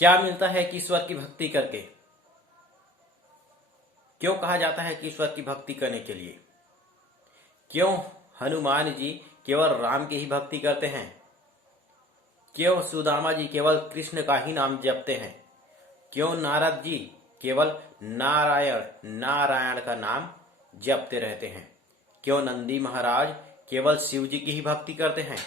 क्या मिलता है कि ईश्वर की भक्ति करके? क्यों कहा जाता है कि ईश्वर की भक्ति करने के लिए? क्यों हनुमान जी केवल राम की ही भक्ति करते हैं? क्यों सुदामा जी केवल कृष्ण का ही नाम जपते हैं? क्यों नारद जी केवल नारायण नारायण का नाम जपते रहते हैं? क्यों नंदी महाराज केवल शिव जी की ही भक्ति करते हैं?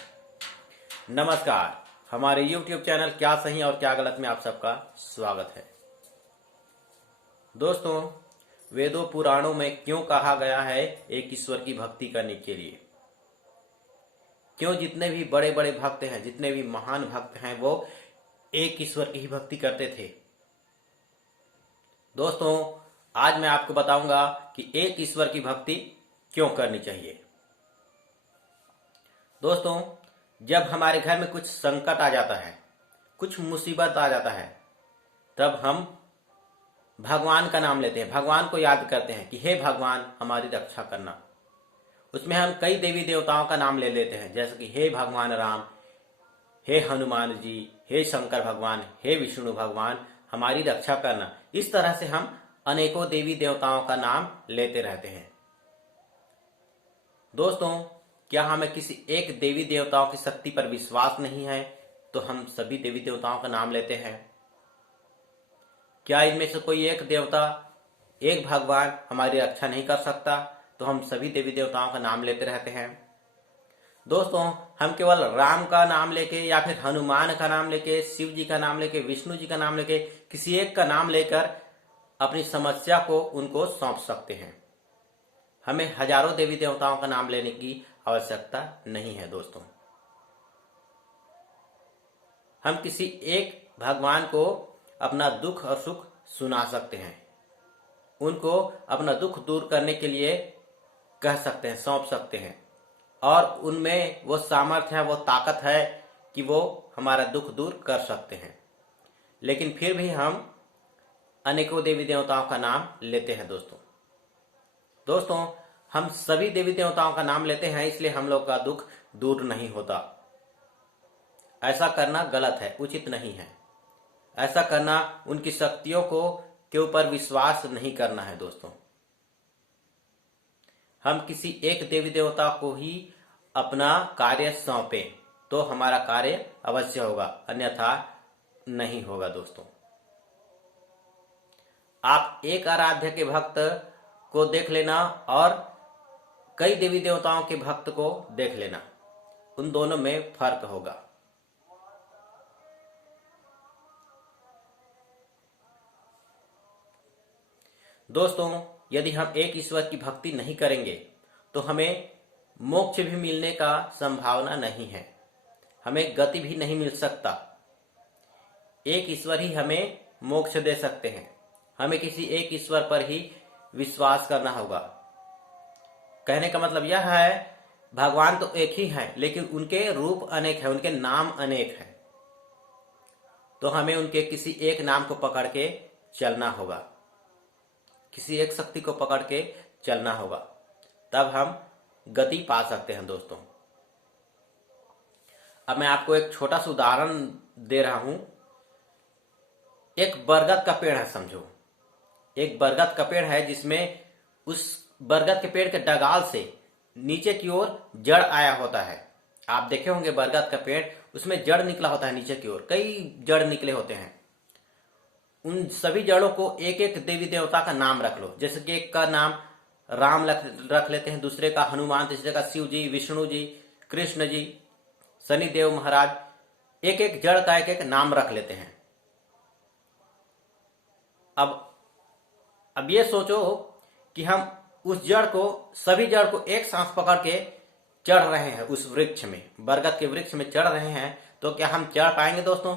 नमस्कार, हमारे YouTube चैनल क्या सही और क्या गलत में आप सबका स्वागत है। दोस्तों, वेदों पुराणों में क्यों कहा गया है एक ईश्वर की भक्ति करने के लिए? क्यों जितने भी बड़े बड़े भक्त हैं, जितने भी महान भक्त हैं, वो एक ईश्वर की ही भक्ति करते थे? दोस्तों, आज मैं आपको बताऊंगा कि एक ईश्वर की भक्ति क्यों करनी चाहिए। दोस्तों, जब हमारे घर में कुछ संकट आ जाता है, कुछ मुसीबत आ जाता है, तब हम भगवान का नाम लेते हैं, भगवान को याद करते हैं कि हे भगवान हमारी रक्षा करना। उसमें हम कई देवी देवताओं का नाम ले लेते हैं, जैसे कि हे भगवान राम, हे हनुमान जी, हे शंकर भगवान, हे विष्णु भगवान हमारी रक्षा करना। इस तरह से हम अनेकों देवी देवताओं का नाम लेते रहते हैं। दोस्तों, क्या हमें किसी एक देवी देवताओं की शक्ति पर विश्वास नहीं है तो हम सभी देवी देवताओं का नाम लेते हैं? क्या इनमें से कोई एक देवता, एक भगवान हमारी रक्षा नहीं कर सकता तो हम सभी देवी देवताओं का नाम लेते रहते हैं? दोस्तों, हम केवल राम का नाम लेके या फिर हनुमान का नाम लेके, शिव जी का नाम लेके, विष्णु जी का नाम लेके, किसी एक का नाम लेकर अपनी समस्या को उनको सौंप सकते हैं। हमें हजारों देवी देवताओं का नाम लेने की आवश्यकता नहीं है। दोस्तों, हम किसी एक भगवान को अपना दुख और सुख सुना सकते हैं, उनको अपना दुख दूर करने के लिए कह सकते हैं, सौंप सकते हैं, और उनमें वो सामर्थ्य है, वो ताकत है कि वो हमारा दुख दूर कर सकते हैं। लेकिन फिर भी हम अनेकों देवी देवताओं का नाम लेते हैं। दोस्तों, हम सभी देवी देवताओं का नाम लेते हैं, इसलिए हम लोग का दुख दूर नहीं होता। ऐसा करना गलत है, उचित नहीं है। ऐसा करना उनकी शक्तियों को के ऊपर विश्वास नहीं करना है। दोस्तों, हम किसी एक देवी देवता को ही अपना कार्य सौंपें तो हमारा कार्य अवश्य होगा, अन्यथा नहीं होगा। दोस्तों, आप एक आराध्य के भक्त को देख लेना और कई देवी देवताओं के भक्त को देख लेना, उन दोनों में फर्क होगा। दोस्तों, यदि हम एक ईश्वर की भक्ति नहीं करेंगे तो हमें मोक्ष भी मिलने का संभावना नहीं है, हमें गति भी नहीं मिल सकता। एक ईश्वर ही हमें मोक्ष दे सकते हैं, हमें किसी एक ईश्वर पर ही विश्वास करना होगा। कहने का मतलब यह है, भगवान तो एक ही है लेकिन उनके रूप अनेक है, उनके नाम अनेक है, तो हमें उनके किसी एक नाम को पकड़ के चलना होगा, किसी एक शक्ति को पकड़ के चलना होगा, तब हम गति पा सकते हैं। दोस्तों, अब मैं आपको एक छोटा सा उदाहरण दे रहा हूं। एक बरगद का पेड़ है, समझो, एक बरगद का पेड़ है जिसमें उस बरगद के पेड़ के डगाल से नीचे की ओर जड़ आया होता है। आप देखे होंगे बरगद का पेड़, उसमें जड़ निकला होता है, नीचे की ओर कई जड़ निकले होते हैं। उन सभी जड़ों को एक एक देवी देवता का नाम रख लो, जैसे कि एक का नाम राम रख लेते हैं, दूसरे का हनुमान, तीसरे का शिव जी, विष्णु जी, कृष्ण जी, शनिदेव महाराज, एक एक जड़ का एक एक नाम रख लेते हैं। अब ये सोचो कि हम उस जड़ को, सभी जड़ को एक सांस पकड़ के चढ़ रहे हैं, उस वृक्ष में, बरगद के वृक्ष में चढ़ रहे हैं, तो क्या हम चढ़ पाएंगे? दोस्तों,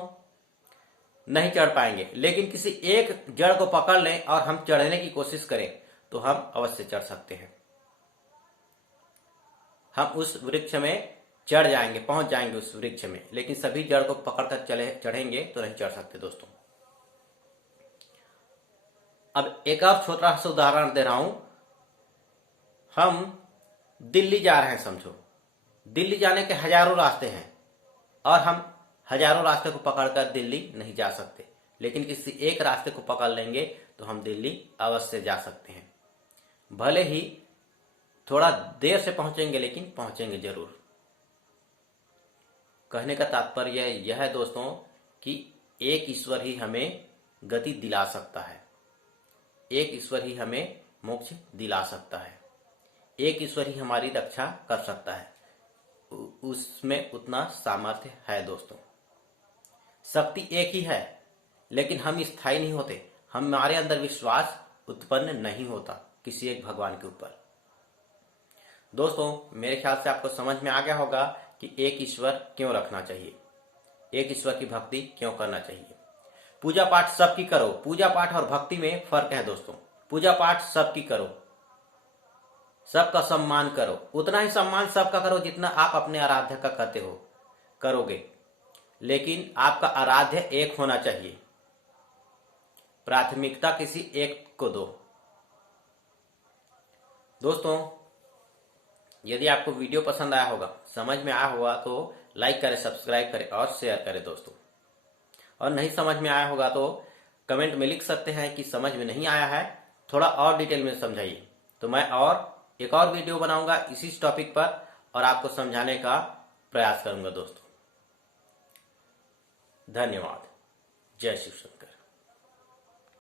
नहीं चढ़ पाएंगे। लेकिन किसी एक जड़ को पकड़ लें और हम चढ़ने की कोशिश करें तो हम अवश्य चढ़ सकते हैं। हम उस वृक्ष में चढ़ जाएंगे, पहुंच जाएंगे उस वृक्ष में, लेकिन सभी जड़ को पकड़कर चढ़ेंगे तो नहीं चढ़ सकते। दोस्तों, अब एक और छोटा सा उदाहरण दे रहा हूं। हम दिल्ली जा रहे हैं, समझो, दिल्ली जाने के हजारों रास्ते हैं और हम हजारों रास्ते को पकड़कर दिल्ली नहीं जा सकते, लेकिन किसी एक रास्ते को पकड़ लेंगे तो हम दिल्ली अवश्य जा सकते हैं। भले ही थोड़ा देर से पहुंचेंगे, लेकिन पहुंचेंगे जरूर। कहने का तात्पर्य यह है दोस्तों कि एक ईश्वर ही हमें गति दिला सकता है, एक ईश्वर ही हमें मोक्ष दिला सकता है, एक ईश्वर ही हमारी रक्षा कर सकता है। उसमें उतना सामर्थ्य है दोस्तों। शक्ति एक ही है, लेकिन हम स्थायी नहीं होते। हमारे अंदर विश्वास उत्पन्न नहीं होता किसी एक भगवान के ऊपर। दोस्तों, मेरे ख्याल से आपको समझ में आ गया होगा कि एक ईश्वर क्यों रखना चाहिए, एक ईश्वर की भक्ति क्यों करना चाहिए। पूजा पाठ सबकी करो। पूजा पाठ और भक्ति में फर्क है दोस्तों। पूजा पाठ सबकी करो, सबका सम्मान करो, उतना ही सम्मान सबका करो जितना आप अपने आराध्य का करते हो करोगे, लेकिन आपका आराध्य एक होना चाहिए। प्राथमिकता किसी एक को दो। दोस्तों, यदि आपको वीडियो पसंद आया होगा, समझ में आया होगा तो लाइक करें, सब्सक्राइब करें और शेयर करें दोस्तों। और नहीं समझ में आया होगा तो कमेंट में लिख सकते हैं कि समझ में नहीं आया है, थोड़ा और डिटेल में समझाइए। तो मैं एक और वीडियो बनाऊंगा इसी टॉपिक पर और आपको समझाने का प्रयास करूंगा दोस्तों। धन्यवाद। जय शिव शंकर।